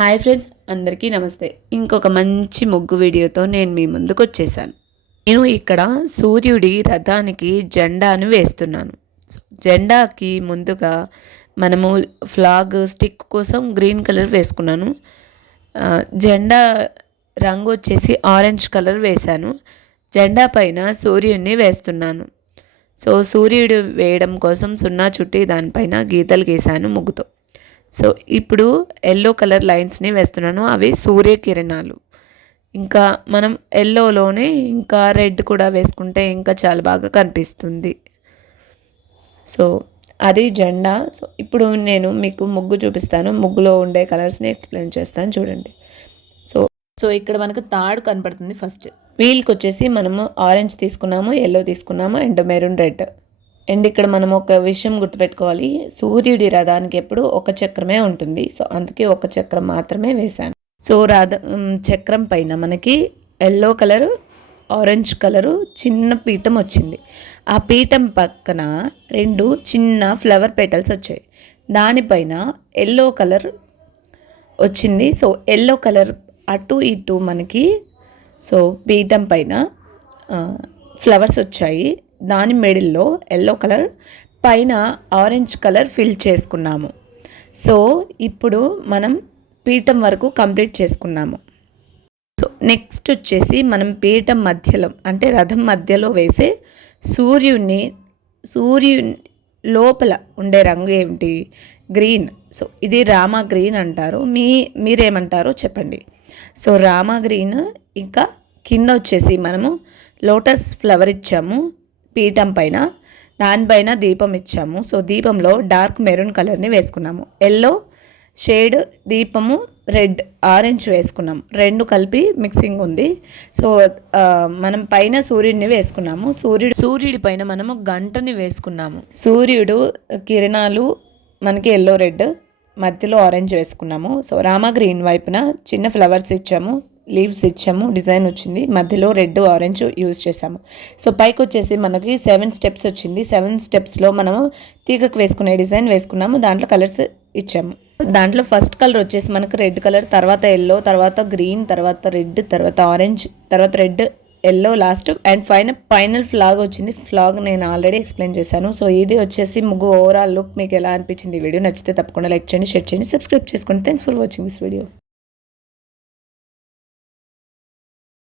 Hi friends, అందరికీ నమస్తే. ఇంకొక మంచి ముగ్గు వీడియోతో నేను మీ ముందుకు వచ్చేసాను. నేను ఇక్కడ సూర్యుడి రథానికి జెండాను వేస్తున్నాను. జెండాకి ముందుగా మనము ఫ్లాగ్ స్టిక్ కోసం గ్రీన్ కలర్ వేసుకున్నాను. జెండా రంగు వచ్చేసి ఆరెంజ్ కలర్ వేశాను. జెండా పైన సూర్యుడిని వేస్తున్నాను. సో సూర్యుడు వేయడం కోసం సున్నా చుట్టి దానిపైన గీతలు గీశాను ముగ్గుతో. సో ఇప్పుడు ఎల్లో కలర్ లైన్స్ని వేస్తున్నాను. అవి సూర్యకిరణాలు. ఇంకా మనం ఎల్లోలోనే ఇంకా రెడ్ కూడా వేసుకుంటే ఇంకా చాలా బాగా కనిపిస్తుంది. సో అది జెండా. సో ఇప్పుడు నేను మీకు ముగ్గు చూపిస్తాను. ముగ్గులో ఉండే కలర్స్ని ఎక్స్ప్లెయిన్ చేస్తాను, చూడండి. సో సో ఇక్కడ మనకు తాడు కనపడుతుంది. ఫస్ట్ వీల్కి వచ్చేసి మనము ఆరెంజ్ తీసుకున్నాము, ఎల్లో తీసుకున్నాము అండ్ మెరూన్ రెడ్. అండ్ ఇక్కడ మనం ఒక విషయం గుర్తుపెట్టుకోవాలి, సూర్యుడి రథానికి ఎప్పుడు ఒక చక్రమే ఉంటుంది. సో అందుకే ఒక చక్రం మాత్రమే వేశాను. సో చక్రం పైన మనకి ఎల్లో కలరు, ఆరెంజ్ కలరు చిన్న పీఠం వచ్చింది. ఆ పీఠం పక్కన 2 చిన్న ఫ్లవర్ పెటల్స్ వచ్చాయి. దానిపైన ఎల్లో కలర్ వచ్చింది. సో ఎల్లో కలర్ అటు ఇటు మనకి సో పీఠం పైన ఫ్లవర్స్ వచ్చాయి. దాని మిడిల్లో ఎల్లో కలర్, పైన ఆరెంజ్ కలర్ ఫిల్ చేసుకున్నాము. సో ఇప్పుడు మనం పీఠం వరకు కంప్లీట్ చేసుకున్నాము. సో నెక్స్ట్ వచ్చేసి మనం పీఠం మధ్యలో అంటే రథం మధ్యలో వేసే సూర్యుని లోపల ఉండే రంగు ఏమిటి? గ్రీన్. సో ఇది రామా గ్రీన్ అంటారు. మీరేమంటారో చెప్పండి. So Rama green. ఇంకా కింద వచ్చేసి మనము లోటస్ ఫ్లవర్ ఇచ్చాము పీఠం పైన. దానిపైన దీపం ఇచ్చాము. సో దీపంలో డార్క్ మెరూన్ కలర్ని వేసుకున్నాము. ఎల్లో షేడ్ దీపము, రెడ్ ఆరెంజ్ వేసుకున్నాము. 2 కలిపి మిక్సింగ్ ఉంది. సో మనం పైన సూర్యుడిని వేసుకున్నాము. సూర్యుడి పైన మనము గంటని వేసుకున్నాము. సూర్యుడు కిరణాలు మనకి ఎల్లో రెడ్, మధ్యలో ఆరెంజ్ వేసుకున్నాము. సో రామా గ్రీన్ వైపున చిన్న ఫ్లవర్స్ ఇచ్చాము, లీవ్స్ ఇచ్చాము, డిజైన్ వచ్చింది. మధ్యలో రెడ్ ఆరెంజ్ యూజ్ చేసాము. సో పైకి వచ్చేసి మనకి 7 స్టెప్స్ వచ్చింది. 7 స్టెప్స్లో మనము తీగకు వేసుకునే డిజైన్ వేసుకున్నాము. దాంట్లో కలర్స్ ఇచ్చాము. దాంట్లో ఫస్ట్ కలర్ వచ్చేసి మనకు రెడ్ కలర్, తర్వాత ఎల్లో, తర్వాత గ్రీన్, తర్వాత రెడ్, తర్వాత ఆరెంజ్, తర్వాత red, yellow last and final flag వచ్చింది. ఫ్లాగ్ నేను ఆల్రెడీ ఎక్స్ప్లెయిన్ చేశాను. సో ఇది వచ్చేసి ముగ్గు ఓవరాల్ లుక్. మీకు ఎలా అనిపించింది? వీడియో నచ్చితే తప్పకుండా లైక్ చేయండి, షేర్ చేయండి, సబ్స్క్రైబ్ చేసుకోండి. Thanks for watching this video.